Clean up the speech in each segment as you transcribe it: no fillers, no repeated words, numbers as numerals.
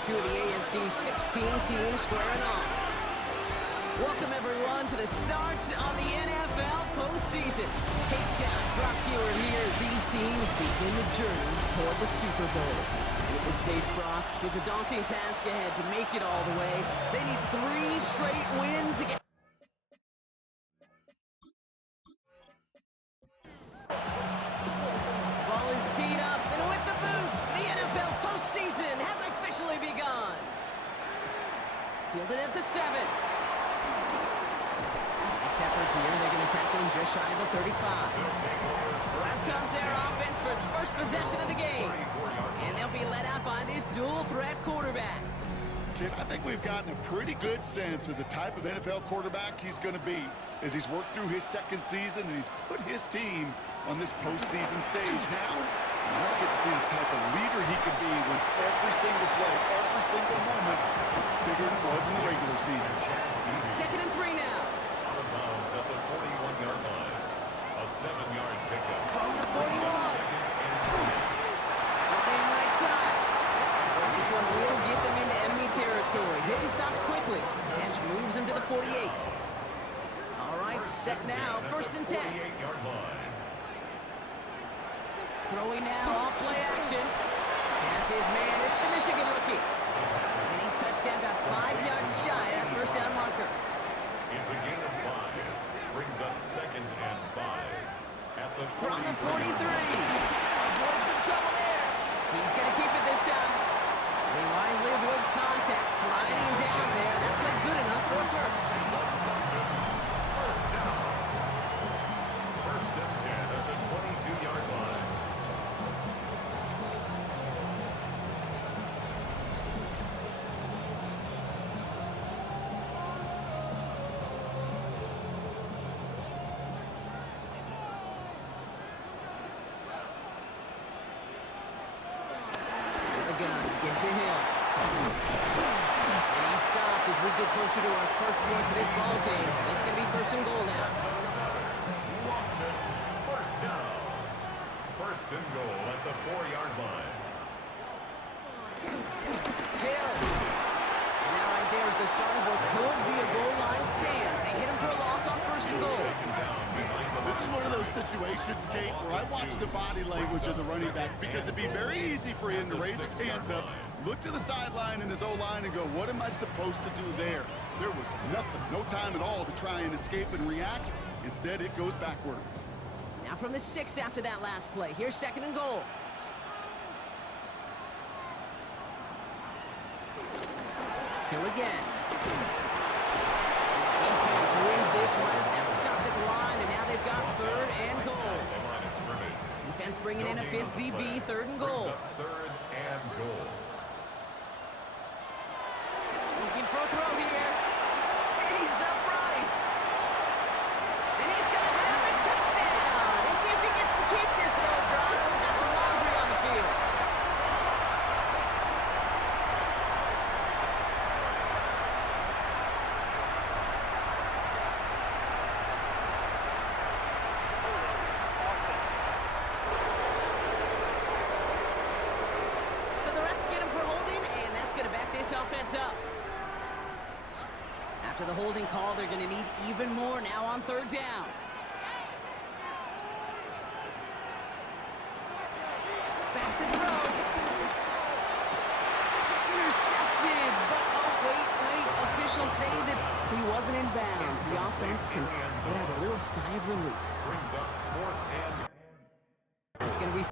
two of the AFC's 16 teams squaring off. Welcome, everyone, to the start of the NFL postseason. Kate Scott, Brock Hewitt here as these teams begin the journey toward the Super Bowl. And at this stage, Brock, it's a daunting task ahead to make it all the way. They need 3 straight wins against... Ball is teed up, and with the boots, the NFL postseason has officially begun. Fielded at the 7. Nice effort here. They're going to tackle him just shy of the 35. So out comes their offense for its first possession of the game. And they'll be led out by this dual-threat quarterback. Kid, I think we've gotten a pretty good sense of the type of NFL quarterback he's going to be as he's worked through his second season and he's put his team on this postseason stage. Now, you might get to see the type of leader he can be when every single play, every single moment is bigger than it was in the regular season. 2nd and 3 now. Out of bounds at the 41-yard line. A 7-yard pickup. From the 41. Running right side. And this one will get them into enemy territory. Hit and stopped quickly. Catch moves him to the 48. All right, set now. 1st and 10. 48-yard line. Throwing now off play action. That's his man. It's the Michigan rookie. And he's touched down about 5 yards shy of that first down marker. It's a gain of 5. Brings up 2nd and 5. At the From the 43. Avoids some trouble there. He's going to keep it this time. He wisely avoids contact, sliding down there. That played good enough for a first. First down. 1st and 10 at the 22-yard line. Get to him. And he's stopped as we get closer to our first point to this ball game. It's going to be 1st and goal now. First down. 1st and goal at the 4-yard line. Hill. And that right there is the start of what could be a goal line stand. They hit him for a loss on 1st and goal. This is one of those situations, Kate, where I watch the body language of the running back because it'd be very easy for him to raise his hands up, look to the sideline in his O-line and go, what am I supposed to do there? There was nothing, no time at all to try and escape and react. Instead, it goes backwards. Now from the 6 after that last play. Here's 2nd and goal. Hill again. Defense wins this one. That's stopped at the line, and now they've got 3rd and goal. Defense bringing in a 5th DB, 3rd and goal. 3rd and goal. Looking for a throw here. Stays upright. And he's going to have a touchdown. We'll see if he gets to keep this, though, Brock. We've got some laundry on the field. Offense up. After the holding call, they're going to need even more now on 3rd down. Back to throw. Intercepted, but oh, wait. Officials say that he wasn't in bounds. The offense can let out a little sigh of relief. Brings up 4th and... It's going to be...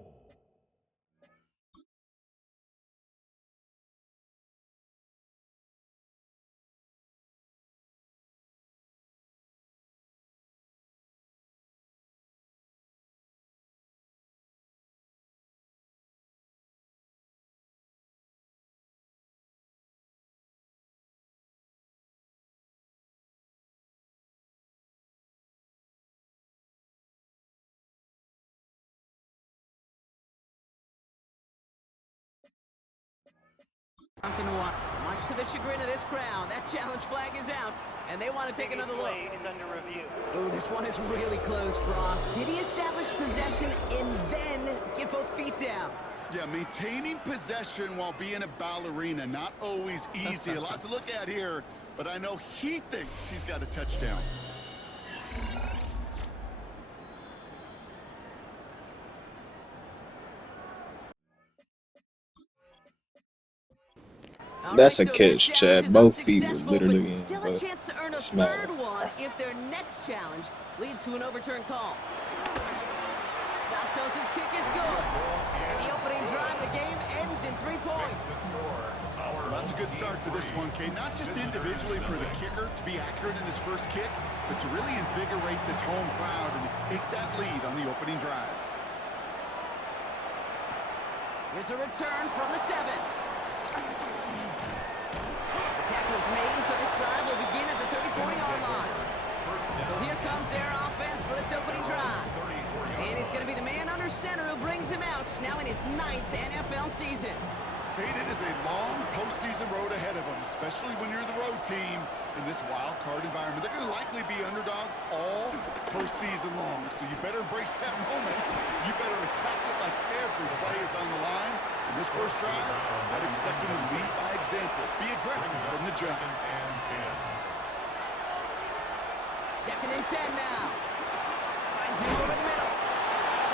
Something to watch. Much to the chagrin of this crowd, that challenge flag is out, and they want to take another look. Play is under review. Oh, this one is really close, Brock. Did he establish possession and then get both feet down? Yeah, maintaining possession while being a ballerina, not always easy. A lot to look at here, but I know he thinks he's got a touchdown. That's a catch, Chad. Both feet were literally in, still a but chance to earn a smell third it. one if their next challenge leads to an overturned call. Santos' kick is good. And the opening drive of the game ends in 3 points. Well, that's a good start to this one, Kate. Not just individually for the kicker to be accurate in his first kick, but to really invigorate this home crowd and to take that lead on the opening drive. Here's a return from the 7. The tackle is made, so this drive will begin at the 34-yard line. So here comes their offense for its opening drive. And it's going to be the man under center who brings him out, now in his 9th NFL season. Kate, it is a long postseason road ahead of them, especially when you're the road team in this wild card environment. They're going to likely be underdogs all postseason long, so you better embrace that moment. You better attack it like every play is on the line. In this first drive, I'd expect them to lead by example. Be aggressive from the jump. 2nd and 10 now. Finds him over the middle.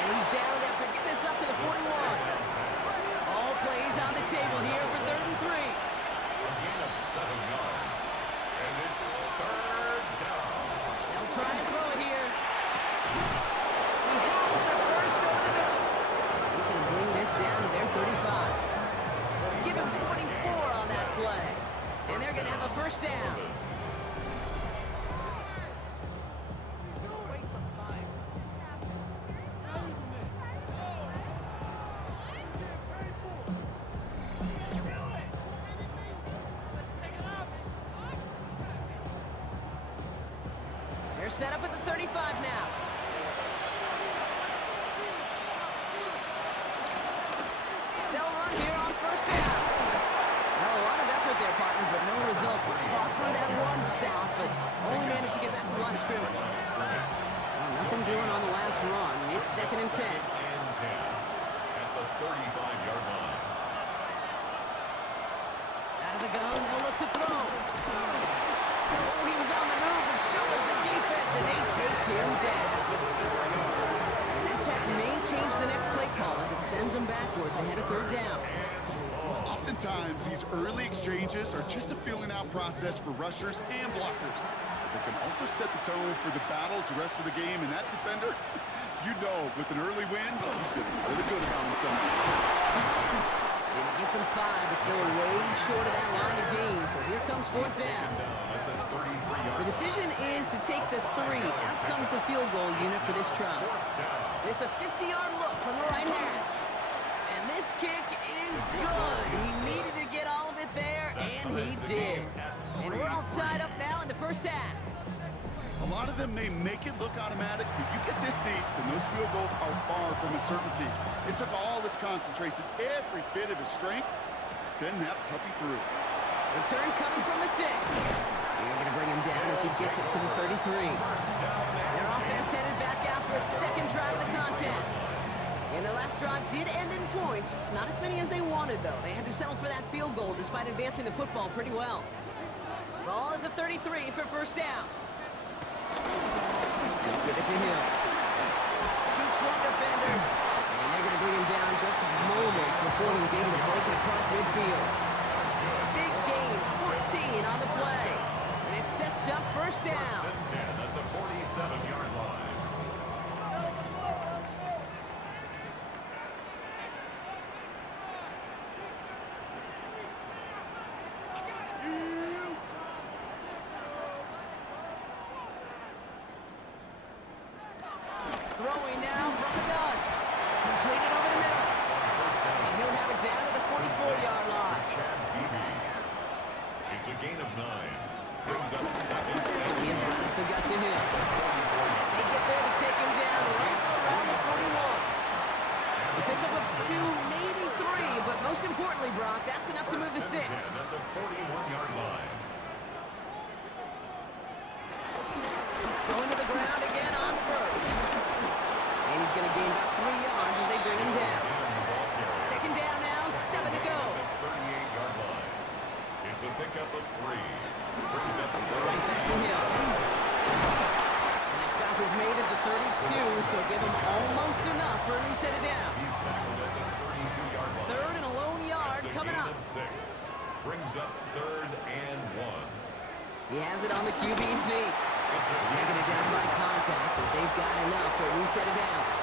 And he's down after getting this up to the 41. All plays on the table here for 3rd and 3. A gain of 7 yards. And it's 3rd down. They'll try and throw it here. He has the first over the middle. He's going to bring this down to their 35. Give him 24 on that play. And they're going to have a first down. They're set up at the 35 now. They'll run here on first down. Well, a lot of effort there, partner, but no results. Fought through that one stop, but only managed to get back to the line of scrimmage. Well, nothing doing on the last run. It's 2nd and 10. At the 35-yard line. Out of the gun, they'll look to throw. Oh, he was on the move, and so was the defense, and they take him down. And that sack may change the next play call as it sends him backwards ahead of 3rd down. Oftentimes, these early exchanges are just a feeling-out process for rushers and blockers. They can also set the tone for the battles the rest of the game, and that defender, you know, with an early win, he's feeling really good about himself. And he gets him 5, but still ways short of that line of gain. So here comes 4th down. The decision is to take the 3. Out comes the field goal unit for this try. It's a 50-yard look from the right hash. And this kick is good. He needed to get all of it there, and he did. And we're all tied up now in the first half. A lot of them may make it look automatic, but you get this deep, and those field goals are far from a certainty. It took all his concentration, every bit of his strength, to send that puppy through. Return coming from the 6. They're going to bring him down as he gets it to the 33. Their offense headed back out for its 2nd drive of the contest. And their last drive did end in points. Not as many as they wanted, though. They had to settle for that field goal despite advancing the football pretty well. Ball at the 33 for first down. They'll give it to him. Jukes one defender. And they're going to bring him down just a moment before he's able to break it across midfield. Big gain, 14 on the play. And it sets up first down. 1st and 10 at the 47-yard line. Throwing now from the gun. Completed over the middle. And he'll have it down to the 44-yard line. It's a gain of 9. Brings up 2nd and He invited the gut to him. They get there to take him down right around the 41. The pickup of 2, maybe 3, but most importantly, Brock, that's enough to move the sticks. at the 41-yard line. Going to the ground again on first. And he's going to gain about 3 yards as they bring him down. 2nd set of downs. He's tackled at the 32-yard line. Third and a lone yard That's a coming gain up. of 6. Brings up 3rd and 1. He has it on the QB sneak. It's a Making it down by contact as they've got enough for a new set of downs.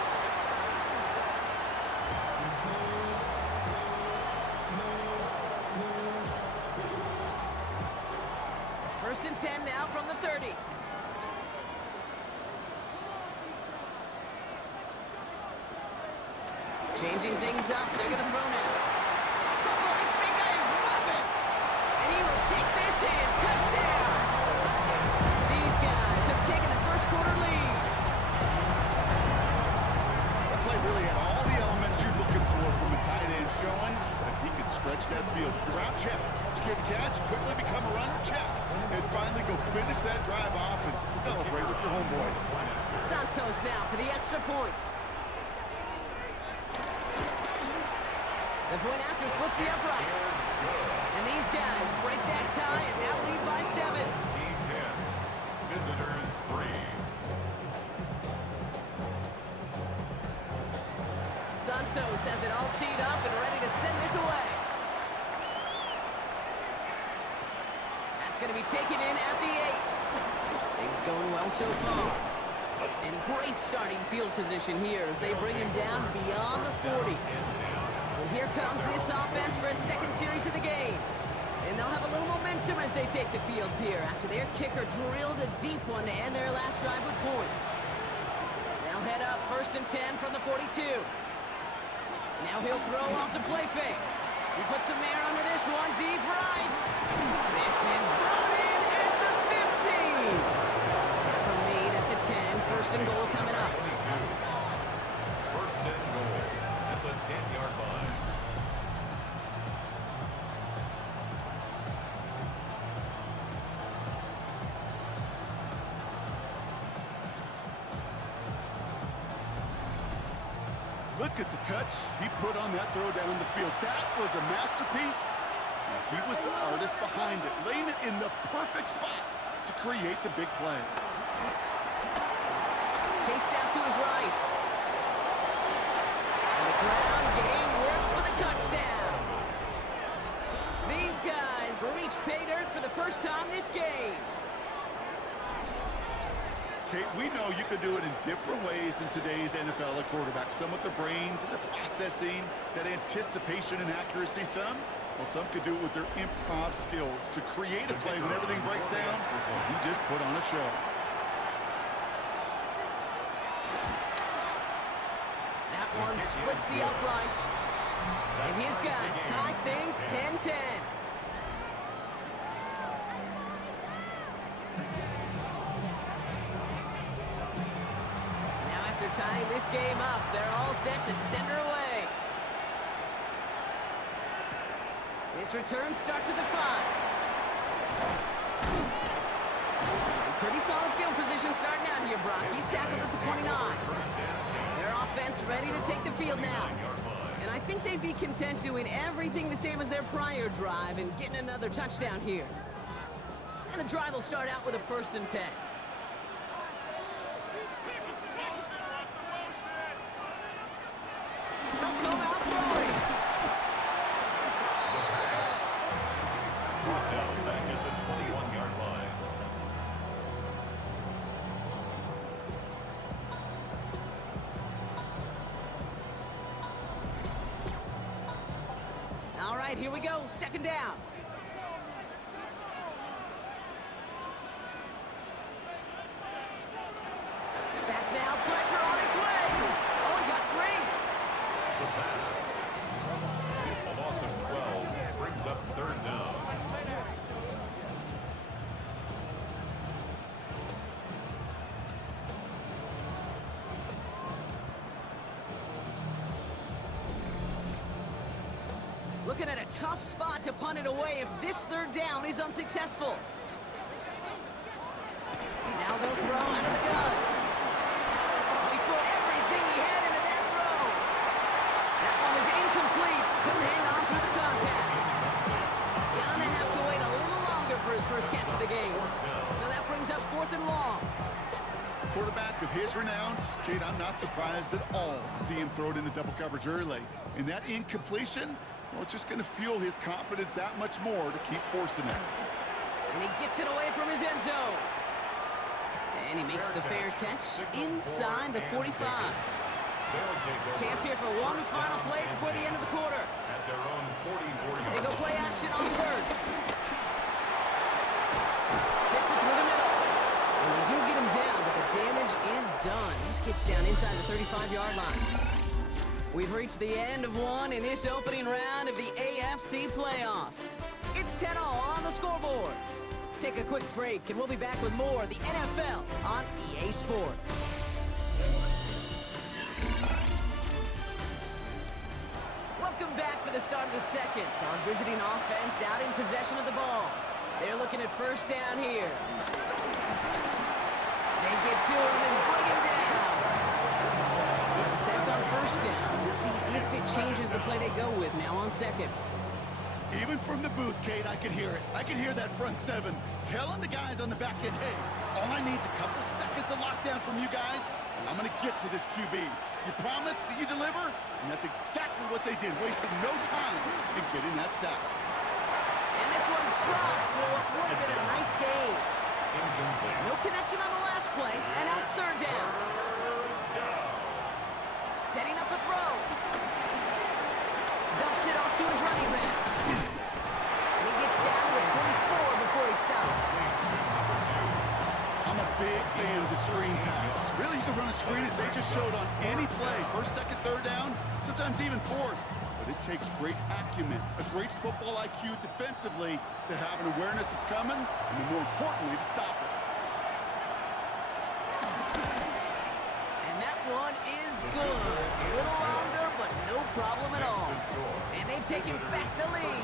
First and 10 now from the 30. Changing things up. They're going to throw now. Oh, this big guy is moving. And he will take this in. Touchdown. These guys have taken the first quarter lead. That play really had all the elements you're looking for from a tight end, showing that he can stretch that field. Route check, secure the catch, quickly become a runner check, and finally go finish that drive off and celebrate with your homeboys. Santos now for the extra point. The point after splits the uprights. And these guys break that tie and now lead by 7. Team 10. Visitors 3. Santos has it all teed up and ready to send this away. That's going to be taken in at the 8. Things going well so far. And great starting field position here as they bring him down beyond the 40. So here comes this offense for its second series of the game. And they'll have a little momentum as they take the field here after their kicker drilled a deep one to end their last drive with points. They'll head up first and 10 from the 42. Now he'll throw off the play fake. He puts some air under this one, deep right. This is brought in at the 15. Tackle made at the 10. First and goal coming up. 22. First and goal at the 10-yard line. Look at the touch he put on that throw down the field. That was a masterpiece. He was the artist behind it, laying it in the perfect spot to create the big play. Chased out to his right. And the ground game works for the touchdown. These guys reach pay dirt for the first time this game. Kate, we know you can do it in different ways in today's NFL at quarterback. Some with their brains and their processing, that anticipation and accuracy. Some could do it with their improv skills to create a play when everything breaks down. He just put on a show. That one splits the uprights. And his guys tie things 10-10. Now after tying this game up, they're all set to send her away. This return starts at the 5. Pretty solid field position starting out here, Brock. He's tackled at the 29. Their offense ready to take the field now. And I think they'd be content doing everything the same as their prior drive and getting another touchdown here. And the drive will start out with a first and 10. They'll come out throwing. Brought down back at the 21-yard line. All right, here we go. Second down. Back now, pressure on its way. Oh, he got free. The pass. A loss of 12 brings up 3rd down. Looking at a tough spot to punt it away if this 3rd down is unsuccessful. Now they'll throw out of the gun. Oh, he put everything he had into that throw. That one was incomplete. Couldn't hang on through the contact. Gonna have to wait a little longer for his first catch of the game. So that brings up 4th and long. Quarterback of his renown, Kate, I'm not surprised at all to see him throw it into double coverage early. And that incompletion, well, it's just going to fuel his confidence that much more to keep forcing it. And he gets it away from his end zone. And he makes the fair catch inside the 45. Chance here for one final play before the end of the quarter. At their own 40-40. They go play action on first. Fits it through the middle. And they do get him down, but the damage is done. He gets down inside the 35-yard line. We've reached the end of one in this opening round of the AFC playoffs. It's 10-all on the scoreboard. Take a quick break, and we'll be back with more of the NFL on EA Sports. Welcome back for the start of the second. Our visiting offense out in possession of the ball. They're looking at first down here. They get to him and bring him down. It's a sack on first down. We'll see if it changes the play they go with now on second. Even from the booth, Kate, I can hear it. I can hear that front seven telling the guys on the back end, hey, all I need is a couple seconds of lockdown from you guys, and I'm going to get to this QB. You promise that you deliver? And that's exactly what they did, wasting no time in getting that sack. And this one's dropped for what would have been a nice game. No connection on the last play, and now it's third down. Setting up a throw. Dumps it off to his running back. And he gets down to the 24 before he stops. I'm a big fan of the screen pass. Really, you can run a screen as they just showed on any play. First, second, third down, sometimes even fourth. But it takes great acumen, a great football IQ defensively to have an awareness it's coming, and more importantly, to stop it. And that one is good. A little longer, but no problem at all. And they've taken back the lead.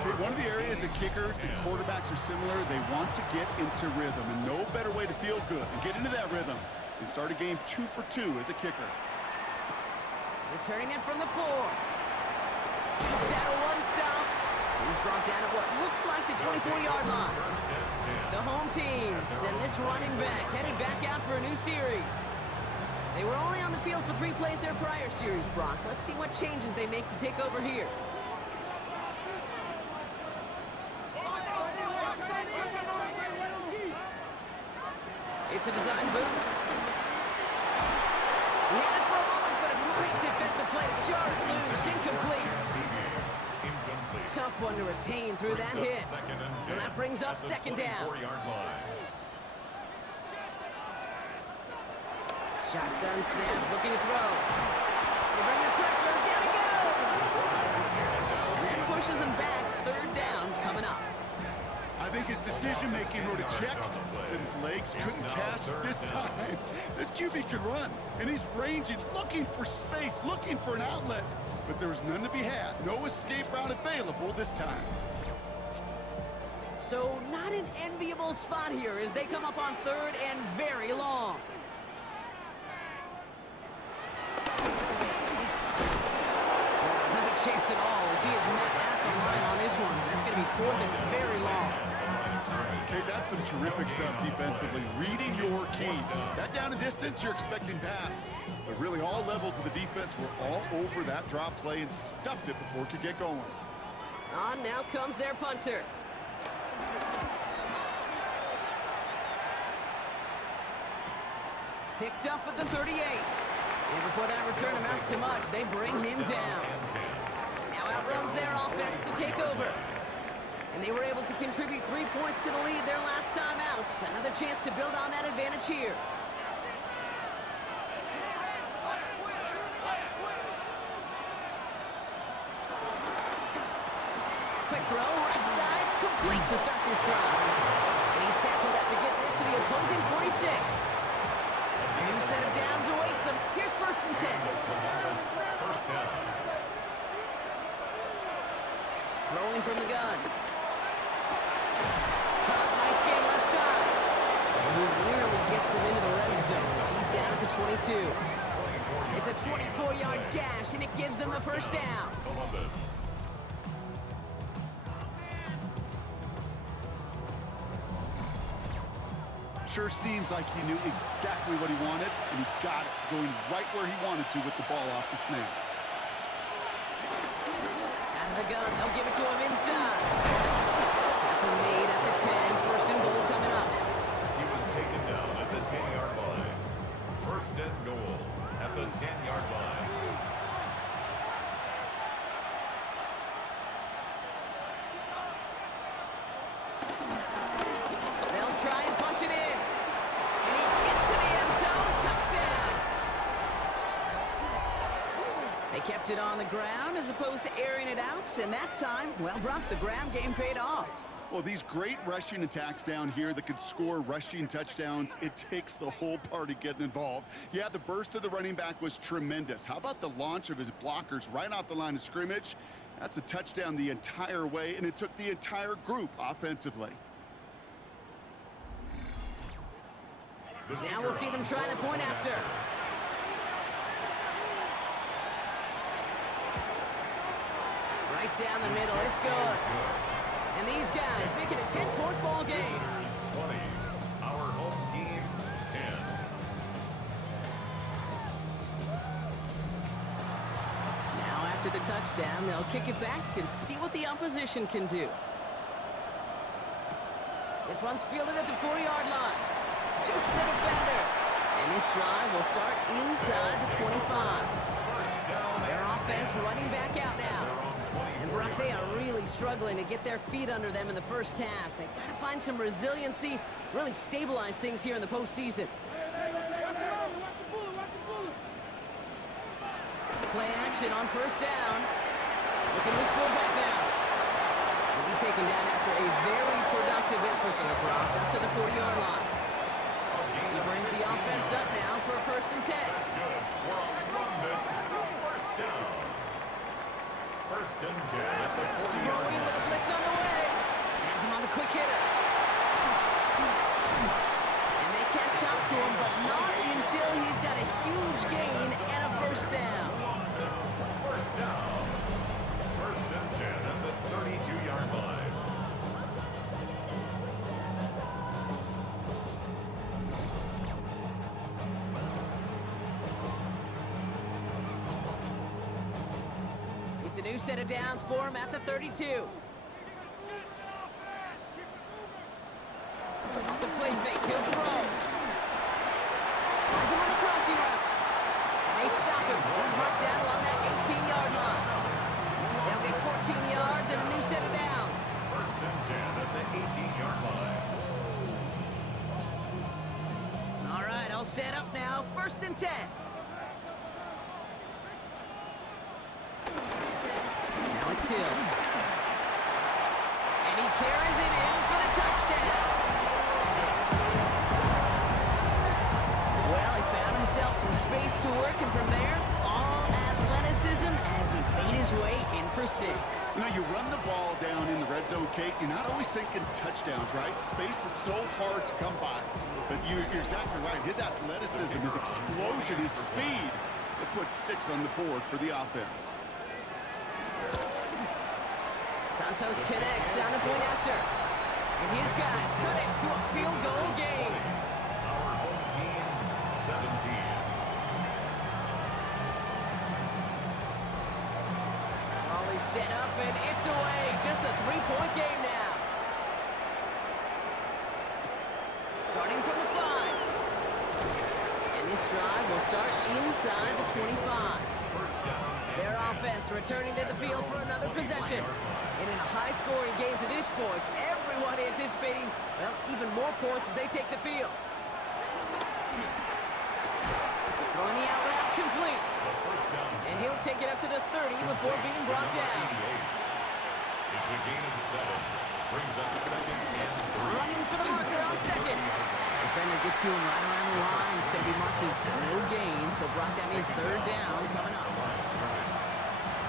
Okay, one of the areas that kickers and quarterbacks are similar, they want to get into rhythm, and no better way to feel good and get into that rhythm and start a game 2 for 2 as a kicker. Returning it from the 4. Jukes out a one stop. He's brought down at what looks like the 24-yard line. The home team send this running back headed back out for a new series. They were only on the field for 3 plays their prior series, Brock. Let's see what changes they make to take over here. It's a design boot. He had it for a moment, but a great defensive play to jar it loose. Incomplete. Tough one to retain through that hit. So that brings up second down. Shotgun snap, looking to throw. They bring the pressure, down he goes! And that pushes him back, third down coming up. I think his decision-making wrote a check that his legs couldn't catch this time. This QB can run, and he's ranging, looking for space, looking for an outlet. But there was none to be had. No escape route available this time. So not an enviable spot here as they come up on third and very long. Not a chance at all as he is met at the line on this one. That's going to be fourth and very long. Okay, that's some terrific stuff defensively. Reading your keys. That down and distance, you're expecting pass. But really, all levels of the defense were all over that drop play and stuffed it before it could get going. On now comes their punter. Picked up at the 38. And before that return amounts to much, they bring him down. Now outruns their offense to take over. And they were able to contribute 3 points to the lead their last time out. Another chance to build on that advantage here. Quick throw, right side, complete to start this drive. And he's tackled after getting this to the opposing 46. A new set of downs awaits him. Here's first and 10. Throwing from the gun. Nice game left side. And he nearly gets them into the red zone as he's down at the 22. It's a 24-yard gash, and it gives them the first down. Sure seems like he knew exactly what he wanted, and he got it, going right where he wanted to with the ball off the snap. Out of the gun, they'll give it to him inside. Tackle made at the 10, first and goal coming up. He was taken down at the 10-yard line. First and goal at the 10-yard line. They'll try and punch it in. And he gets to the end zone. Touchdown. They kept it on the ground as opposed to airing it out. And that time, well, Brock, the ground game paid off. Well, these great rushing attacks down here that could score rushing touchdowns, it takes the whole party getting involved. Yeah, the burst of the running back was tremendous. How about the launch of his blockers right off the line of scrimmage? That's a touchdown the entire way, and it took the entire group offensively. Now we'll see them try the point after. Right down the middle. It's good. And these guys make it a 10-point ball game. Visitors 20. Our home team 10. Now after the touchdown, they'll kick it back and see what the opposition can do. This one's fielded at the 4-yard line. Juke the defender. And this drive will start inside the 25. Their offense running back out now. And Brock, they are really struggling to get their feet under them in the first half. They've got to find some resiliency, really stabilize things here in the postseason. Play action on first down. Look at this fullback now. And he's taken down after a very productive effort there, Brock, up to the 40-yard line. He brings the offense up now for a first and 10. That's good. We're on run. First down. First and 10 at the 40-yard Throwing with a blitz on the way. Has him on the quick hitter. And they catch up to him, but not until he's got a huge gain and a first down. First down. First and 10 at the 32-yard line. It's a new set of downs for him at the 32. Off the play fake, he'll throw. Finds him on the crossing route. And they stop him. He's marked down along that 18-yard line. They'll get 14 yards and a new set of downs. First and 10 at the 18-yard line. All right, all set up now. First and 10. Now it's Hill. And he carries it in for the touchdown. Well, he found himself some space to work, and from there, all athleticism as he made his way in for 6. You know, you run the ball down in the red zone, Kate, you're not always thinking touchdowns, right? Space is so hard to come by. But you're exactly right. His athleticism, his explosion, his speed, it puts 6 on the board for the offense. Santos connects on the point after. And his guys cut it to a field goal game. Our home team 17. All is set up and it's away. Just a 3-point game now. Starting from the 5. And this drive will start inside the 25. First down. Their offense returning to the field for another possession. And in a high-scoring game to this point, everyone anticipating, well, even more points as they take the field. Throwing the out route complete. And he'll take it up to the 30 before being brought down. It's a gain of 7. Brings up second and 3. Running for the marker on second. Defender gets to him right around the line. It's going to be marked as no gain, so Brock, that means third down coming up.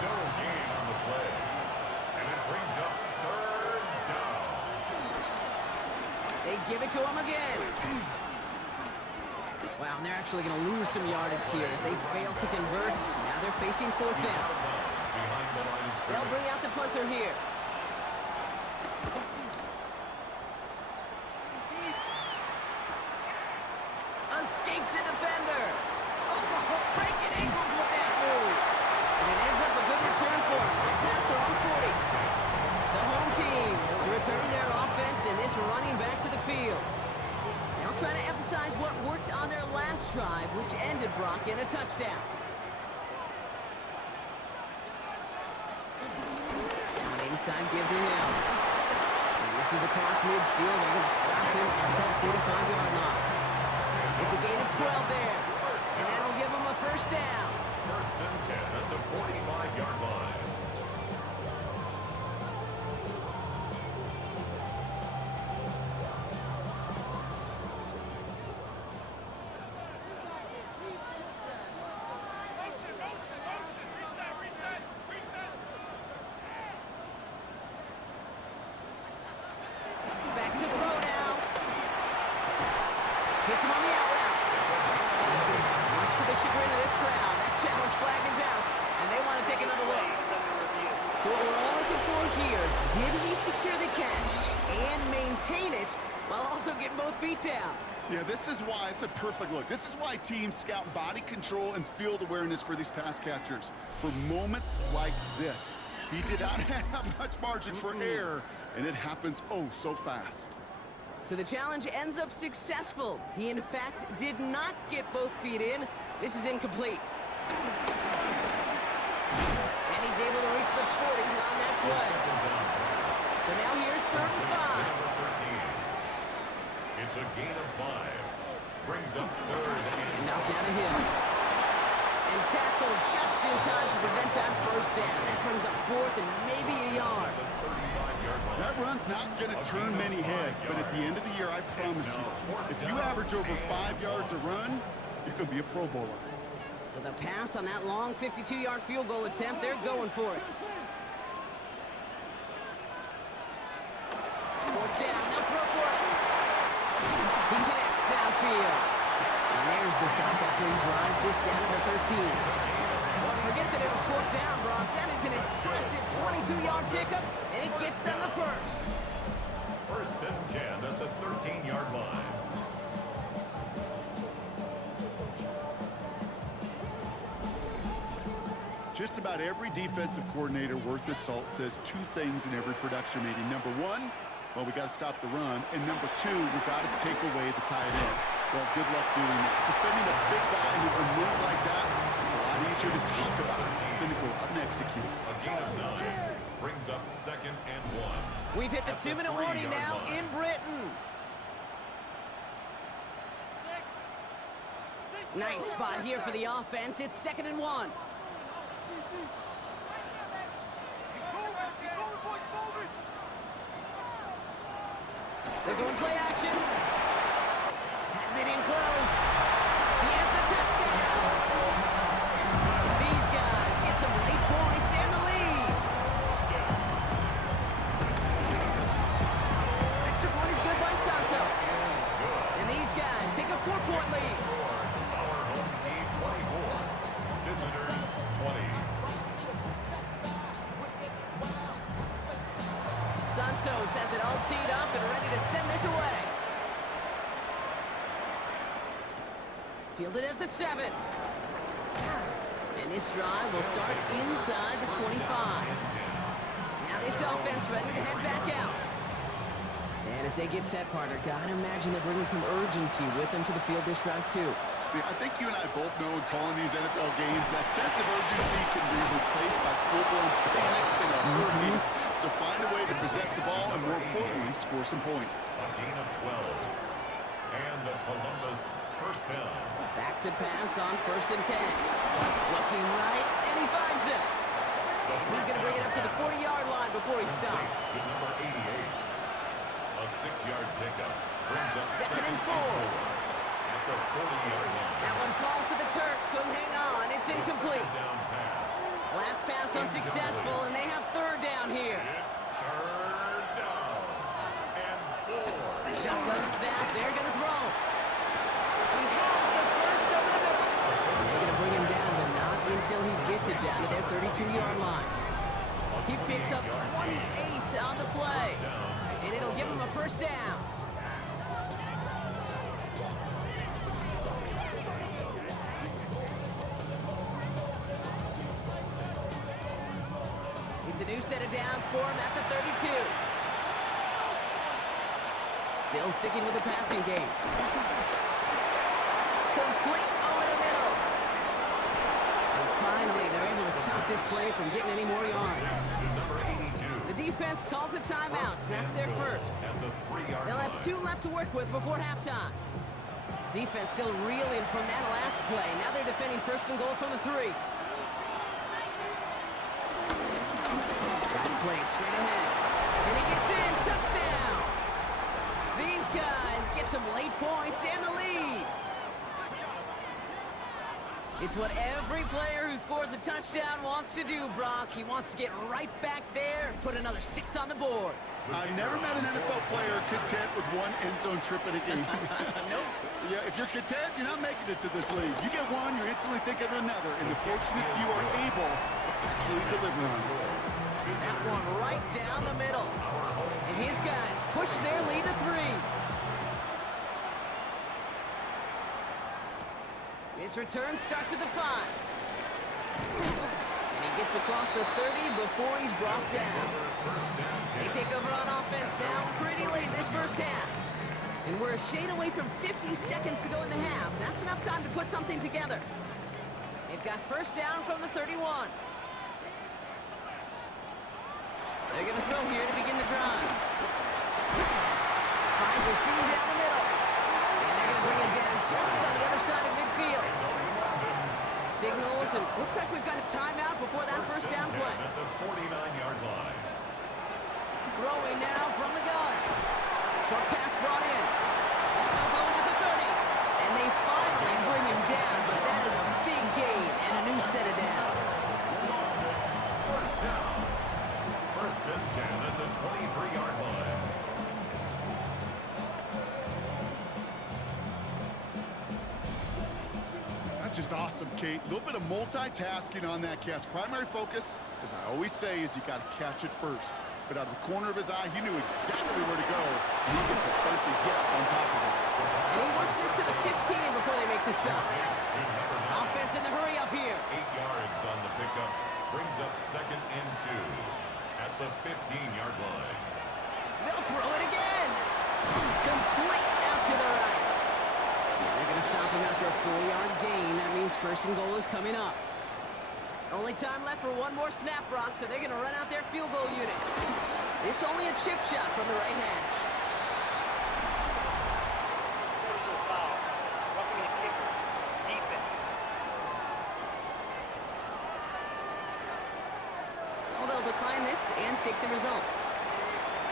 No gain on the play. And it brings up third down. They give it to him again. Wow, and they're actually going to lose some yardage here as they fail to convert. Now they're facing fourth down. Behind the line of They'll scrimmage. bring out the punter here. escapes a defender. Oh, breaking ankles with that move. And it ends up a good return for him. Right past their own 40. The home teams returning their offense and this running back to the field. Now trying to emphasize what worked on their last drive, which ended Brock in a touchdown. Down inside, give to him. And this is across midfield. They're going to stop him at that 45-yard line. It's a gain of 12 there. And that'll give him a first down. First and 10 at the 45-yard line. Back to throw now. Hits him on the out route. And he's going to much to the chagrin of this crowd. That challenge flag is out, and they want to take another look. So what we're all looking for here, did he secure the catch and maintain it while also getting both feet down? Yeah, this is why it's a perfect look. This is why teams scout body control and field awareness for these pass catchers. For moments like this, he did not have much margin for error, and it happens oh so fast. So the challenge ends up successful. He, in fact, did not get both feet in. This is incomplete. And he's able to reach the 40 on that play. So now here's 3rd and 5. It's a gain of 5. Brings up 3rd and Knocked down a hill. And tackled just in time to prevent that first down. That brings up 4th and maybe a yard. That run's not going to turn many heads, but at the end of the year, I promise you, if you average over 5 yards a run, you're going to be a Pro Bowler. So the pass on that long 52-yard field goal attempt, they're going for it. 4th down, they'll throw for it. He connects downfield. And there's the stop after he drives this down to the 13. Forget that it was 4th down, Brock. That is an impressive 22-yard pickup, and it gets them the first. First and 10 at the 13-yard line. Just about every defensive coordinator worth his salt says 2 things in every production meeting. Number 1, well, we got to stop the run. And number 2, we got to take away the tight end. Well, good luck doing that. Defending a big guy who can move like that, it's a lot easier to talk about than to go out and execute. A gain of 9 brings up 2nd and 1. We've hit the 2-minute warning now in Britain. Nice spot here for the offense. It's 2nd and 1. They're going play action. Has it in close. He has the touchdown. These guys get some late points and the lead. Extra point is good by Santos. And these guys take a 4-point lead. Our home team 24. Visitors 20. Santos has it all teed up and ready to send this away. Fielded at the 7. And this drive will start inside the 25. Now this offense ready to head back out. And as they get set, partner, gotta imagine they're bringing some urgency with them to the field this drive too. I think you and I both know in calling these NFL games that sense of urgency can be replaced by full-blown panic in a hurry. So find a way to possess the ball and, more importantly, score some points. A gain of 12. And the Columbus first down. Back to pass on 1st and 10. Looking right, and he finds it. He's going to bring it up to the 40-yard line before he stops. To number 88. A 6-yard pickup brings up 2nd and 4. At the 40-yard line. That one falls to the turf, couldn't hang on. It's incomplete. Down pass. Last pass unsuccessful, and they have 3rd down here. It's 3rd down. And 4. Shotgun snap, they're going to throw. He has the first over the middle. They're going to bring him down, but not until he gets it down to their 32-yard line. He picks up 28 on the play, and it'll give him a first down. It's a new set of downs for him at the 32. Still sticking with the passing game. Complete over the middle. And finally, they're able to stop this play from getting any more yards. The defense calls a timeout, so that's their first. They'll have 2 left to work with before halftime. Defense still reeling from that last play. Now they're defending first and goal from the 3. That play straight ahead. And he gets in. Touchdown! These guys get some late points and the lead. It's what every player who scores a touchdown wants to do, Brock. He wants to get right back there and put another 6 on the board. I've never met an NFL player content with 1 end zone trip in a game. Nope. Yeah, if you're content, you're not making it to this league. You get 1, you're instantly thinking of another, and the fortunate few are able to actually deliver on it. That one right down the middle. And his guys push their lead to 3. His return starts at the 5. And he gets across the 30 before he's brought down. They take over on offense now pretty late this first half. And we're a shade away from 50 seconds to go in the half. That's enough time to put something together. They've got first down from the 31. They're going to throw here to begin the drive. Finds a seam down the middle. And they're going to bring him down just on the other side of midfield. Signals, and looks like we've got a timeout before that first down play. At the 49-yard line. Throwing now from the gun. Short pass brought in. They're still going at the 30. And they finally bring him down, but that is a big gain and a new set of downs. First down. First and 10 at the 23-yard line. That's just awesome, Kate. A little bit of multitasking on that catch. Primary focus, as I always say, is you got to catch it first. But out of the corner of his eye, he knew exactly where to go. And he gets a bunch of hit on top of it. And he works this to the 15 before they make the stop. Offense in the hurry up here. 8 yards on the pickup. Brings up second and 2 at the 15-yard line. They'll throw it again. Complete out to the right. Yeah, they're going to stop him after a 4-yard gain. That means first and goal is coming up. Only time left for 1 more snap, Brock, so they're going to run out their field goal unit. This only a chip shot from the right hash. So they'll decline this and take the result.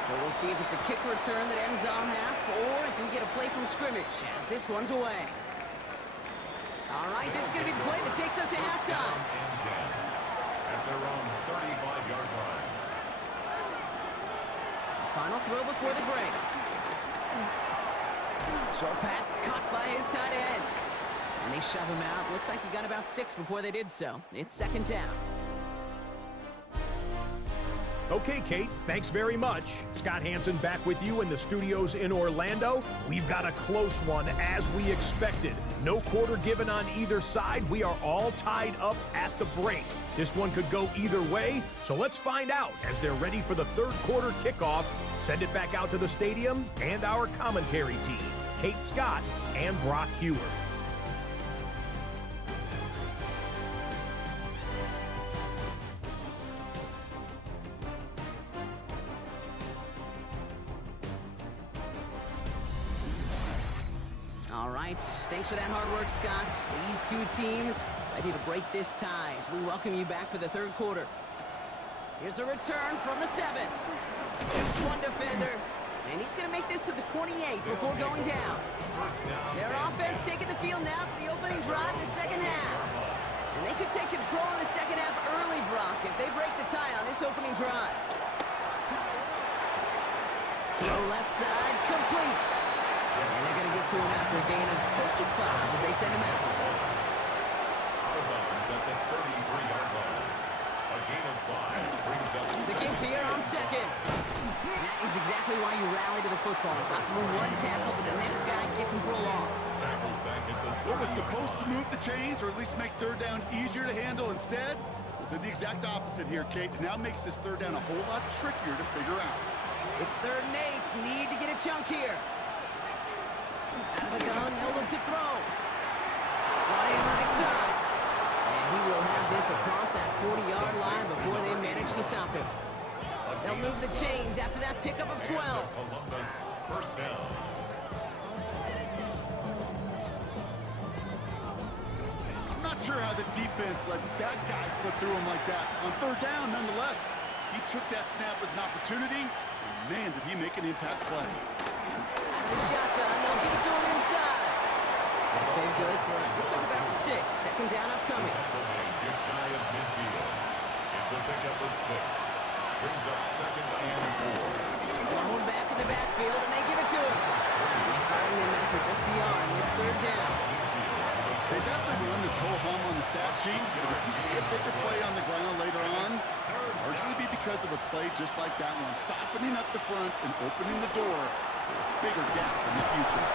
So we'll see if it's a kick return that ends on half, or if we get a play from scrimmage, as this one's away. All right, this is going to be the play that takes us to halftime. At their own 35-yard line. Final throw before the break. Short pass caught by his tight end. And they shove him out. Looks like he got about 6 before they did so. It's second down. Okay, Kate, thanks very much. Scott Hansen back with you in the studios in Orlando. We've got a close one, as we expected. No quarter given on either side. We are all tied up at the break. This one could go either way, so let's find out as they're ready for the third quarter kickoff. Send it back out to the stadium and our commentary team, Kate Scott and Brock Hewer. All right, thanks for that hard work, Scott. These 2 teams ready to break this tie as we welcome you back for the third quarter. Here's a return from the 7. It's one defender, and he's going to make this to the 28 before going down. Their offense taking the field now for the opening drive in the second half. And they could take control in the second half early, Brock, if they break the tie on this opening drive. Throw left side, complete. And they're going to get to him after a gain of close to 5 as they send him out. Out of bounds at the 33-yard line. A gain of 5 brings up The give here on second. That is exactly why you rally to the football. Got through 1 tackle, but the next guy gets him for a loss. tackled back at the What was supposed to move the chains, or at least make third down easier to handle instead? Did the exact opposite here, Kate. It now makes this third down a whole lot trickier to figure out. It's 3rd and 8. Need to get a chunk here. Out of the gun, they'll look to throw. Running right side. And he will have this across that 40-yard line before they manage to stop him. They'll move the chains after that pickup of 12. Columbus, first down. I'm not sure how this defense let that guy slip through him like that. On 3rd down, nonetheless, he took that snap as an opportunity. And man, did he make an impact play. Out of the shotgun, they'll give it to him inside. That play good for, looks like about 6. 2nd down upcoming. Just shy of midfield. It's a pickup of 6. Brings up 2nd and 4. Thrown back in the backfield, and they give it to him. And they find him after just a yard, and it's 3rd down. Okay, that's a run that's ho-hum on the stat sheet, but if you see a bigger play on the ground later on, it'll largely be because of a play just like that one, softening up the front and opening the door for a bigger gap in the future.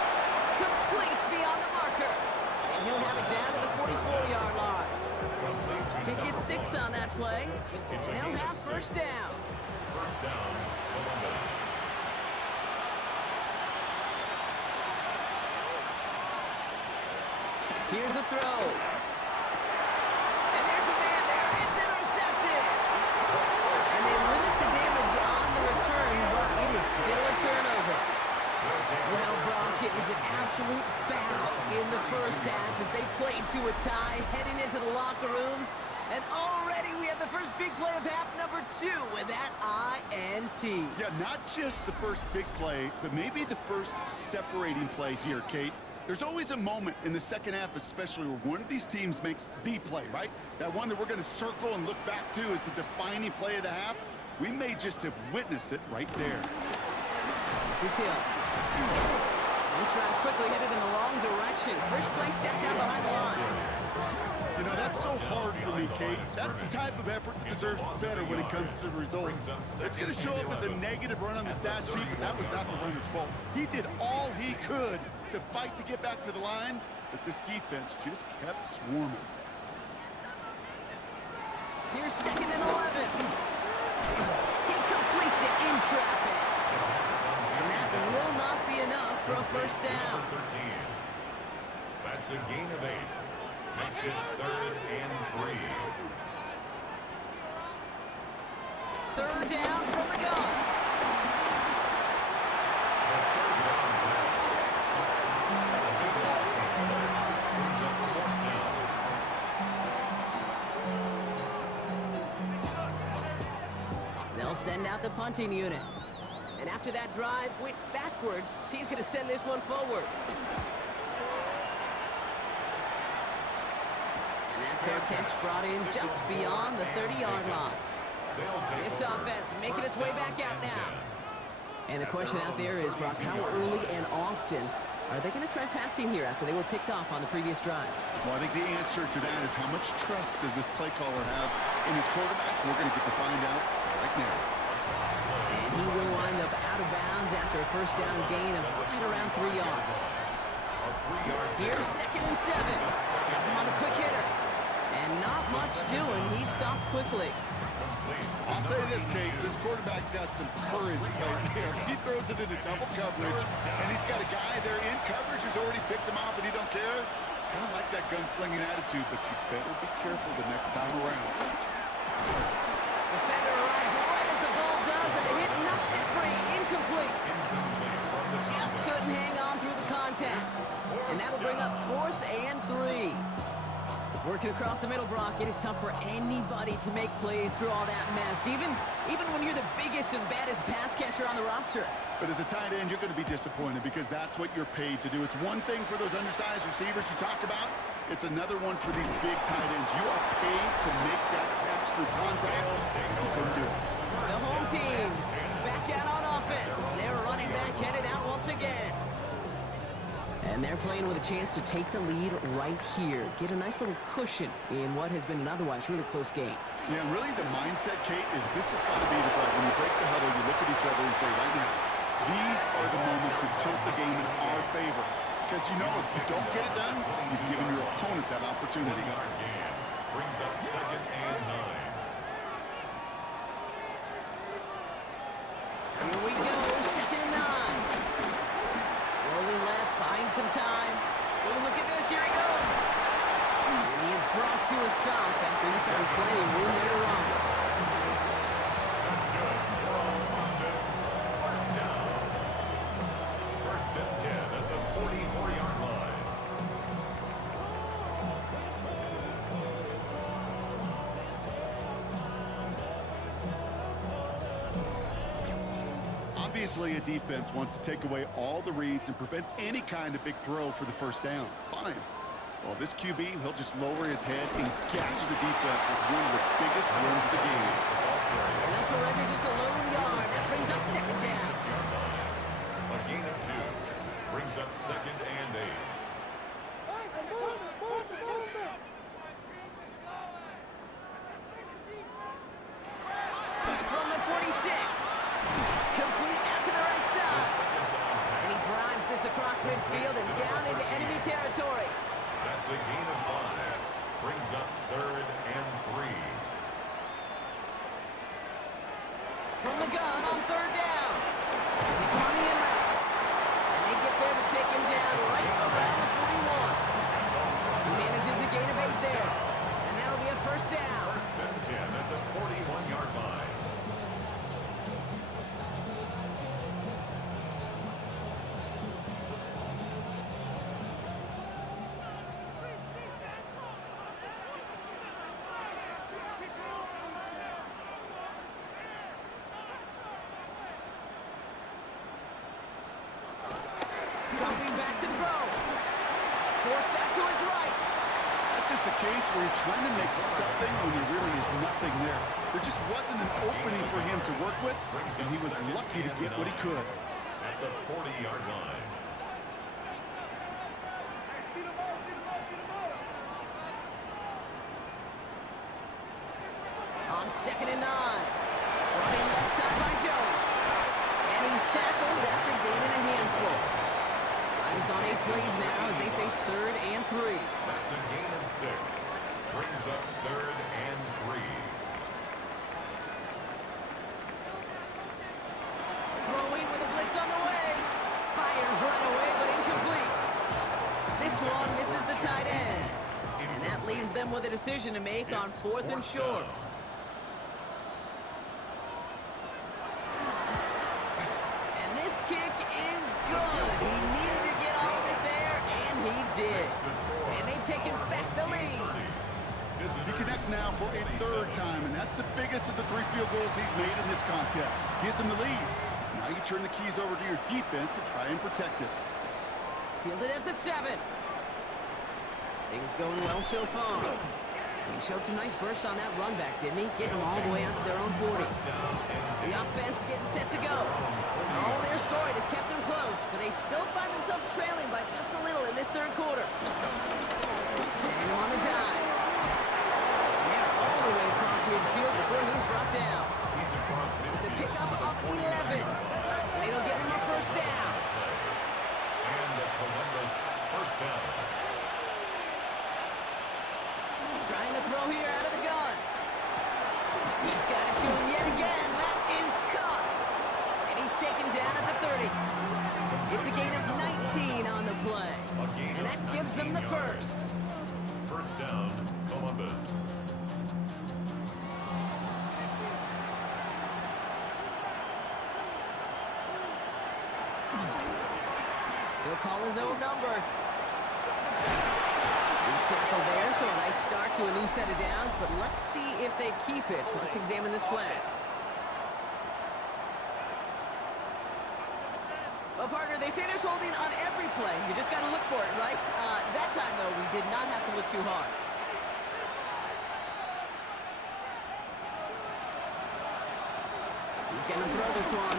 Complete beyond the marker. And he'll have it down to the 44-yard line. He gets 6 on that play, and they'll have 1st down. First down, Columbus. Here's a throw. And there's a man there. It's intercepted. And they limit the damage on the return, but it is still a turnover. Well, Brock, it was an absolute battle in the first half as they played to a tie, heading into the locker rooms. And already we have the first big play of half number 2 with that INT. Yeah, not just the first big play, but maybe the first separating play here, Kate. There's always a moment in the second half, especially where one of these teams makes the play, right? That one that we're going to circle and look back to as the defining play of the half. We may just have witnessed it right there. This is Hill. This drive's quickly headed in the wrong direction. First play set down behind the line. You know, that's so hard for me, Kate. That's the type of effort that deserves better when it comes to the results. It's going to show up as a negative run on the stat sheet, but that was not the runner's fault. He did all he could to fight to get back to the line, but this defense just kept swarming. Here's 2nd and 11. He completes it in traffic. And that will not be enough for a 1st down. 13. That's a gain of 8. Makes it 3rd and 3. 3rd down from the gun. Brings up 4th down. They'll send out the punting unit. And after that drive went backwards, he's going to send this one forward. And that fair catch brought in just beyond the 30-yard line. This offense making its way back out now. And the question out there is, Brock, how early and often are they going to try passing here after they were picked off on the previous drive? Well, I think the answer to that is how much trust does this play caller have in his quarterback? We're going to get to find out right now. And he will wind up out of bounds after a 1st down gain of right around 3 yards. Here's 2nd and 7. Has him on the quick hitter. And not much doing. He stopped quickly. I'll say this, Kate, this quarterback's got some courage right there. He throws it into double coverage, and he's got a guy there in coverage who's already picked him off, and he don't care. Kind of like that gunslinging attitude, but you better be careful the next time around. Defender arrives right as the ball does, and the hit knocks it free. Incomplete. Just couldn't hang on through the contact. And that'll bring up 4th and 3. Working across the middle, Brock, it is tough for anybody to make plays through all that mess, even when you're the biggest and baddest pass catcher on the roster. But as a tight end, you're going to be disappointed because that's what you're paid to do. It's one thing for those undersized receivers you talk about. It's another one for these big tight ends. You are paid to make that catch through contact. You couldn't do it. The home teams back out on offense. They're running back headed out once again. And they're playing with a chance to take the lead right here. Get a nice little cushion in what has been an otherwise really close game. Yeah, and really the mindset, Kate, is this has got to be the drive. When you break the huddle, you look at each other and say, right now, these are the moments that tilt the game in our favor. Because you know if you don't get it done, you've given your opponent that opportunity. Brings up 2nd and 9. Here we go, 2nd and 9. Rolling left, buying some time. Oh, look at this, here he goes. And he is brought to a stop after he found plenty of room there to run. That's good. We're all on to first down. First and 10 at the 44-yard line. Obviously, a defense wants to take away all the reads and prevent any kind of big throw for the first down. Fine. Well, this QB, he'll just lower his head and gash the defense with one of the biggest runs of the game. And that's already just a lone yard. That brings up 2nd down. 6-yard line. A gain of 2 brings up 2nd and 8. From the 46. Complete out to the right side. And he drives this across midfield and down into enemy territory. That's a gain of 5. Brings up 3rd and 3. From the gun on 3rd down. It's on the in route. And they get there to take him down right around the 41. He manages a gain of 8 there. And that'll be a first down. First and 10 at the 41-yard line. Jumping back to throw. Force that to his right. That's just a case where you're trying to make something when there really is nothing there. There just wasn't an opening for him to work with, and he was lucky to get what he could. At the 40-yard line. On 2nd and 9. Running left side by Jones. And he's tackled after gaining a handful. He's gone 8 plays now as they face 3rd and 3. That's a gain of 6. Brings up 3rd and 3. Throwing with a blitz on the way. Fires right away, but incomplete. This one misses the tight end. And that leaves them with a decision to make on 4th and short. And this kick is good. He needed to get all of it there, and he did. And they've taken back the lead. He connects now for a 3rd time, and that's the biggest of the 3 field goals he's made in this contest. Gives him the lead. Now you turn the keys over to your defense and try and protect it. Fielded at the 7. Things going well so far. And he showed some nice bursts on that run back, didn't he? Getting them all the way out to their own 40. The offense getting set to go. All their scoring has kept them close, but they still find themselves trailing by just a little in this 3rd quarter. Setting him on the dive. And they're all the way across midfield before he's brought down. He's across midfield. It's a pickup of 11. And it'll give him a first down. And the Columbus first down. Trying to throw here out of the gun. He's got it to him yet again. That is caught. And he's taken down at the 30. It's a gain of 19 on the play. And that gives them the first. First down, Columbus. He'll call his own number. He's tackled there, so a nice start to a new set of downs, but let's see if they keep it. So let's examine this flag. Well, partner, they say there's holding on every play. You just got to look for it, right? That time, though, we did not have to look too hard. He's going to throw this one.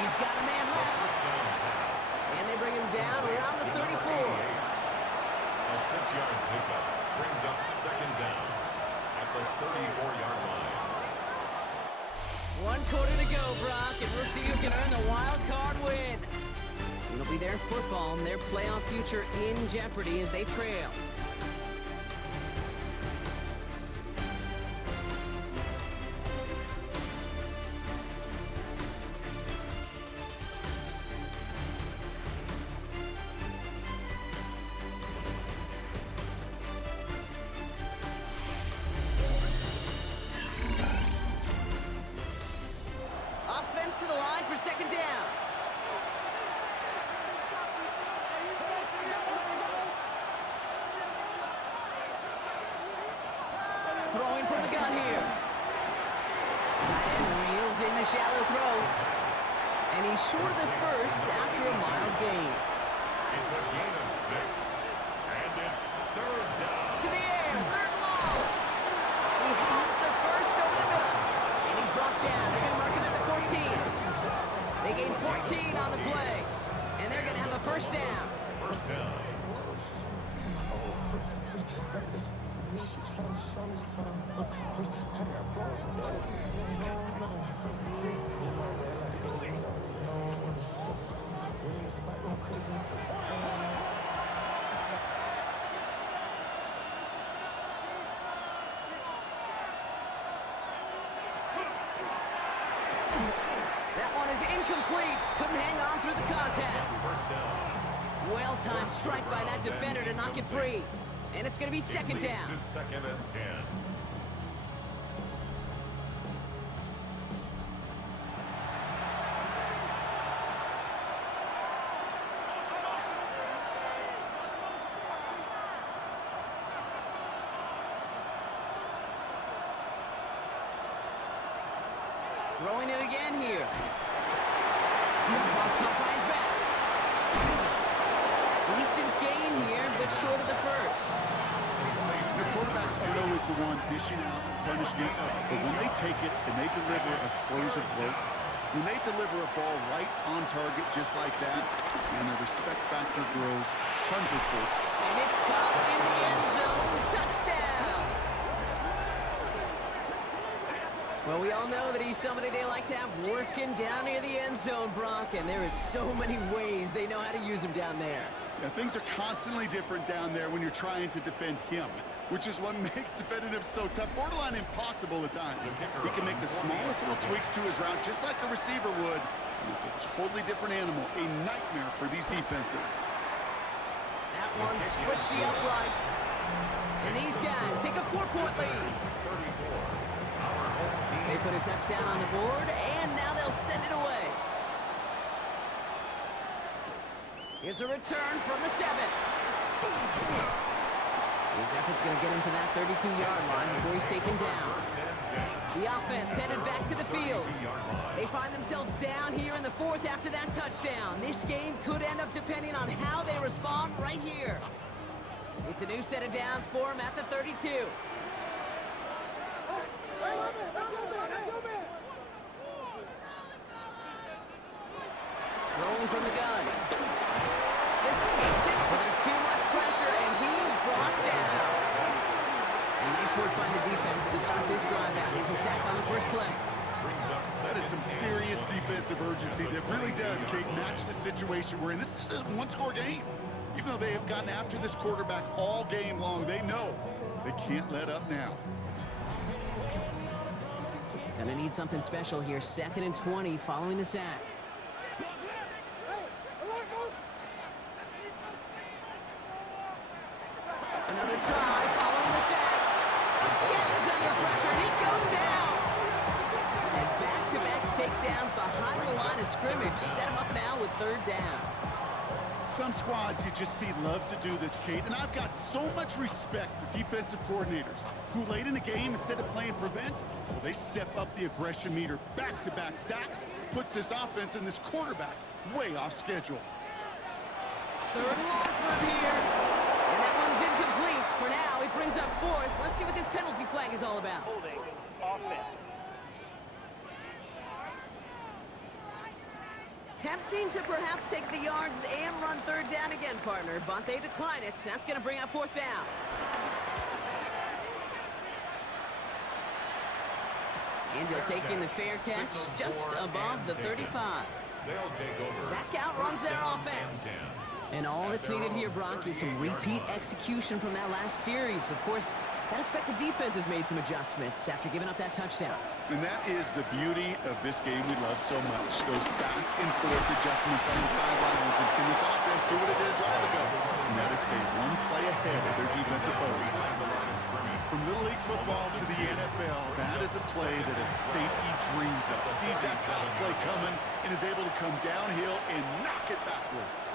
He's got a man left. And they bring him down around the 34. A 6-yard pickup brings up 2nd down at the 34-yard line. 1 quarter to go, Brock, and we'll see who can earn the wild card win. It'll be their football and their playoff future in jeopardy as they trail. Throwing from the gun here. Tight end reels in the shallow throw. And he's short of the first after a mild gain. It's a gain of 6. And it's third down. To the air, third and long. He has the first over the middle. And he's brought down. They're going to mark him at the 14. They gain 14 on the play. And they're going to have a first down. First down. That one is incomplete. Couldn't hang on through the contact. First down. Well-timed strike by that defender to knock it free. And it's going to be second It leads down. to second and 10. Throwing it again here. Off caught by his back. Decent gain here, but short of the first. The quarterbacks aren't always the one dishing out punishment, but when they take it and they deliver a closer bloke, when they deliver a ball right on target just like that, and the respect factor grows hundredfold. And it's caught in the end zone. Touchdown! Well, we all know that he's somebody they like to have working down near the end zone, Brock, and there is so many ways they know how to use him down there. Yeah, things are constantly different down there when you're trying to defend him, which is what makes defending him so tough, borderline impossible at times. He can make the smallest little tweaks to his route just like a receiver would, and it's a totally different animal, a nightmare for these defenses. That one splits the uprights. And these guys take a 4-point lead. They put a touchdown on the board, and now they'll send it away. Here's a return from the 7. His effort's going to get him to that 32-yard line before he's taken down. The offense headed back to the field. They find themselves down here in the 4th after that touchdown. This game could end up depending on how they respond right here. It's a new set of downs for him at the 32. Throwing from the gun. Escapes it, but there's too much pressure, and he's brought down. And nice work by the defense to start this drive out. It's a sack on the first play. That is some serious defensive urgency that really does, Kate, match the situation we're in. This is a one-score game. Even though they have gotten after this quarterback all game long, they know they can't let up now. Gonna need something special here. 2nd and 20 following the sack. Another try following the sack. Again, he's under pressure, and he goes down. And back-to-back takedowns behind the line of scrimmage set him up now with 3rd down. Some squads you just see love to do this, Kate, and I've got so much respect for defensive coordinators who late in the game, instead of playing prevent, well, they step up the aggression meter. Back-to-back sacks puts this offense and this quarterback way off schedule. 3rd and long for him here. And that one's incomplete. For now, he brings up 4th. Let's see what this penalty flag is all about. Holding offense. Tempting to perhaps take the yards and run 3rd down again, partner, but they decline it. That's going to bring up 4th down. And he'll take in the fair catch just above the 35. They'll take over. Back out runs their offense. And all that's needed here, Brock, is some repeat execution from that last series. Of course, I'd expect the defense has made some adjustments after giving up that touchdown. And that is the beauty of this game we love so much. Those back and forth adjustments on the sidelines. And can this offense do what it did a drive ago? And that is stay one play ahead of their defensive foes. From Little League football to the NFL, that is a play that a safety dreams of. Sees that toss play coming and is able to come downhill and knock it backwards.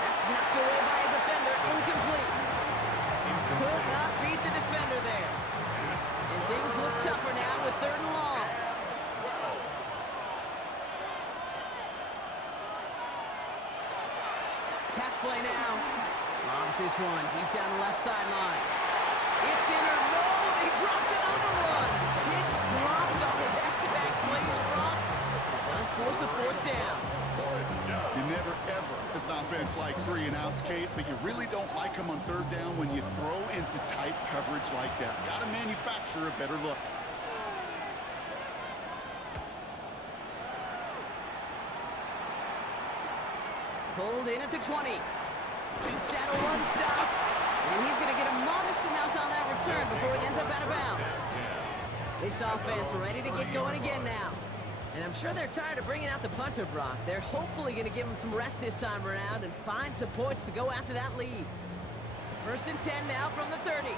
That's knocked away by a defender, incomplete. Could not be Pass play now. Lobs this one deep down the left sideline. It's in or no, they dropped another one. Hicks dropped on back-to-back plays, Brock. It does force a fourth down. You never, ever, as an offense, like 3-and-outs, Kate, but you really don't like them on third down when you throw into tight coverage like that. Got to manufacture a better look. Pulled in at the 20. Dukes out a run stop. And he's going to get a modest amount on that return before he ends up out of bounds. This offense ready to get going again now. And I'm sure they're tired of bringing out the punter, Brock. They're hopefully going to give him some rest this time around and find some points to go after that lead. 1st and 10 now from the 30.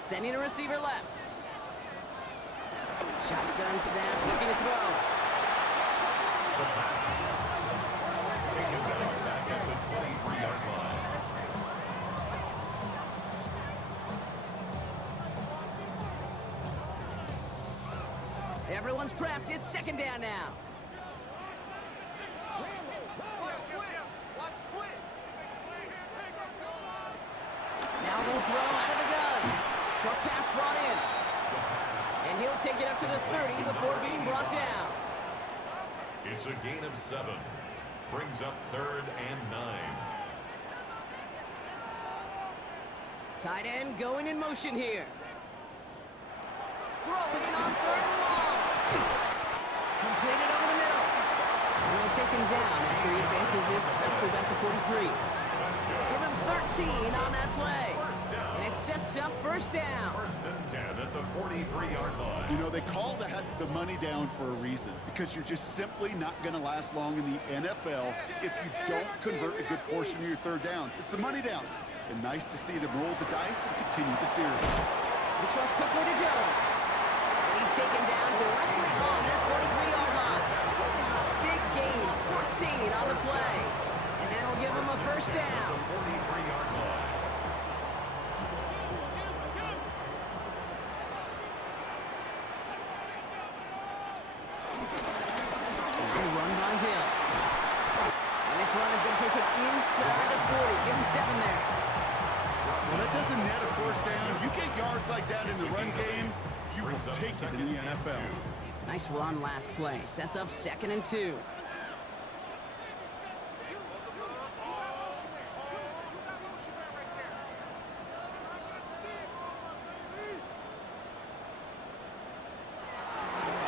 Sending a receiver left. Shotgun snap, looking to throw. The pass. Taken down back at the 23-yard line. Everyone's prepped. It's 2nd down now. Now they'll throw out of the gun. Short pass brought in. And he'll take it up to the 30 before being brought down. It's a gain of 7. Brings up 3rd and 9. Tight end going in motion here. Throwing on 3rd and long. Completed over the middle. And they'll take him down after he advances this up to about the 43. Give him 13 on that play. And it sets up 1st down. 1st and 10 at the 43-yard line. You know, they call that the money down for a reason, because you're just simply not going to last long in the NFL if you don't convert a good portion of your third downs. It's the money down. And nice to see them roll the dice and continue the series. This one's quickly to Jones. And he's taken down directly on that 43-yard line. Big gain, 14 on the play. And that'll give him a 1st down. 43-yard line. Run by Hill. And this run is going to push him inside the 40. Give him 7 there. Well, that doesn't net a 1st down. You get yards like that in the run game, you will take it in the NFL. Nice run last play. Sets up 2nd and 2.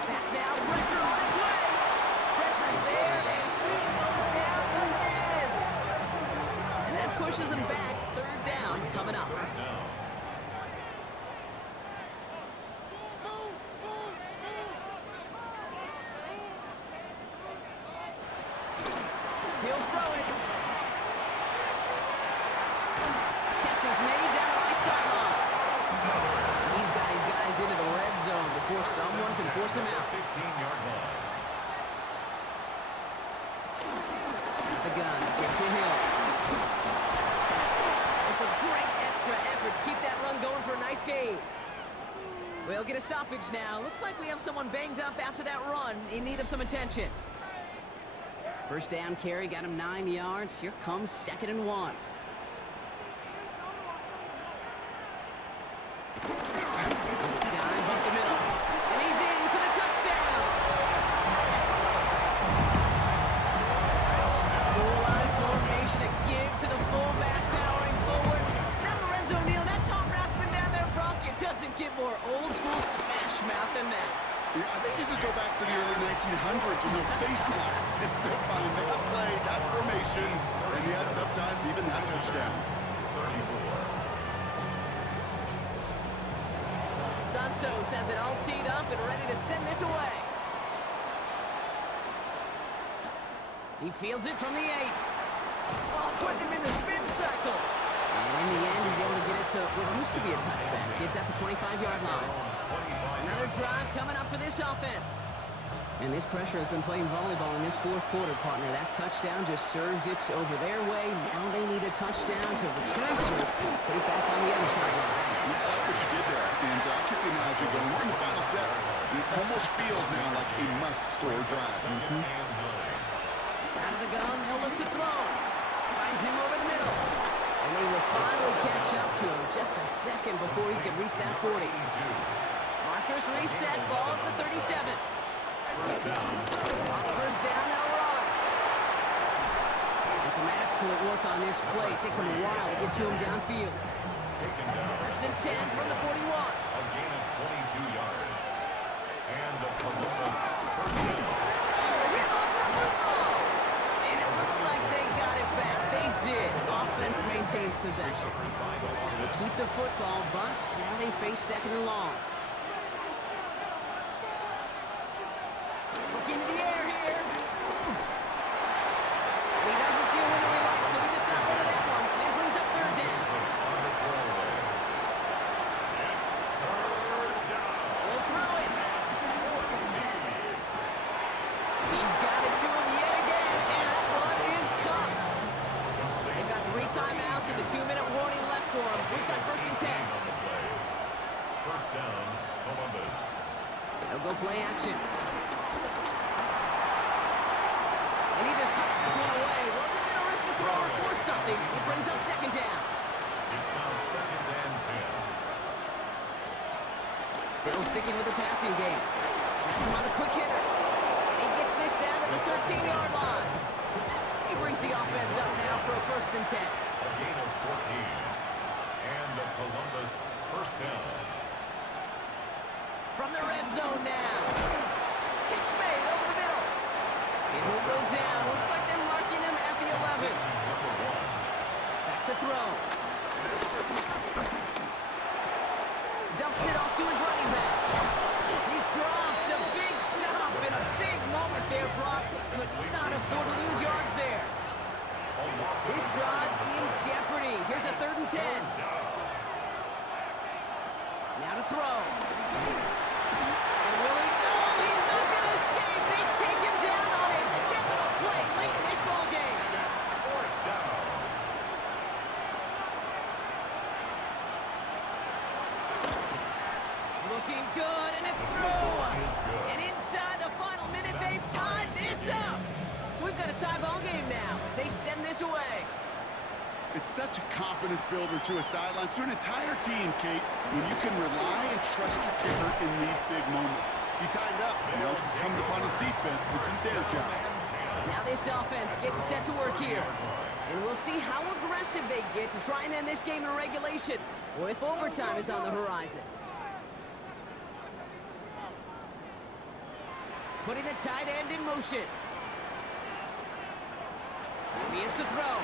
Back now, pressure on its way. Pressure's there, and he goes down again. And that pushes him back. 3rd down coming up. He'll throw it. Catch is made down the right sideline. He's got his guys into the red zone before someone can force him out. 15-yard line. The gun, give to Hill. It's a great extra effort to keep that run going for a nice gain. We'll get a stoppage now. Looks like we have someone banged up after that run in need of some attention. 1st down carry, got him 9 yards. Here comes 2nd and 1. Dive up the middle. And he's in for the touchdown. Goal line formation, a give to the fullback, powering forward. Is that Lorenzo Neal? That Tom Rathman down there, Brock? It doesn't get more old school smash mouth than that. Yeah, I think you could go back to the early 1900s with no face masks and still find that play, that formation, and yes, sometimes even that touchdown. 34. Santos has it all teed up and ready to send this away. He fields it from the 8. Oh, putting him in the spin circle. And in the end, he's able to get it to what used to be a touchback. It's at the 25-yard line. Another drive coming up for this offense. And this pressure has been playing volleyball in this 4th quarter, partner. That touchdown just served it over their way. Now they need a touchdown to return serve, put it back on the other sideline. Yeah, I like what you did there. And I keep the analogy going. We're in the final set. It almost feels now like a must-score drive. Out of the gun, he'll look to throw. Finds him over the middle. And they will finally catch up to him just a second before he can reach that 40. Markers reset, ball at the 37. First down, now run. And some excellent work on this play. It takes him a while to get to him downfield. First and 10 from the 41. A gain of 22 yards. And the Columbus first down. He lost the football. And it looks like they got it back. They did. Offense maintains possession. So they keep the football, but now they face second and long. Look into the air here. And he doesn't see a window he likes, so he just got rid of that one. And brings up third down. He'll throw it. He's got it to him yet again, and that one is caught. They've got 3 timeouts and the 2-minute warning left for him. We've got first and 10. First down, Columbus. They'll go play action. And he just hucks this one away. Wasn't going to risk a throw or force something. He brings up second down. It's now second and 10. Still sticking with the passing game. That's him on a quick hitter. And he gets this down to the 13-yard line. He brings the offense up now for a first and 10. A gain of 14. And the Columbus first down. From the red zone now. Catch made over the middle. And he'll go down. Looks like they're marking him at the 11. Back to throw. Dumps it off to his running back. He's dropped. A big stop and a big moment there, Brock. He could not afford to lose yards there. This drive in jeopardy. Here's a third and 10. Now to throw. And Willie, no, he's not going to escape. They take him down on a pivotal play late in this ball game. Fourth down. Looking good, and it's through. And inside the final minute, they've tied this up. So we've got a tie ball game now as they send this away. It's such a confidence builder to a sideline, to an entire team, Kate, when you can rely and trust your kicker in these big moments. He tied it up. Now it's incumbent upon his defense to do their job. Now this offense getting set to work here. And we'll see how aggressive they get to try and end this game in regulation, or if overtime is on the horizon. Putting the tight end in motion. Here he is to throw.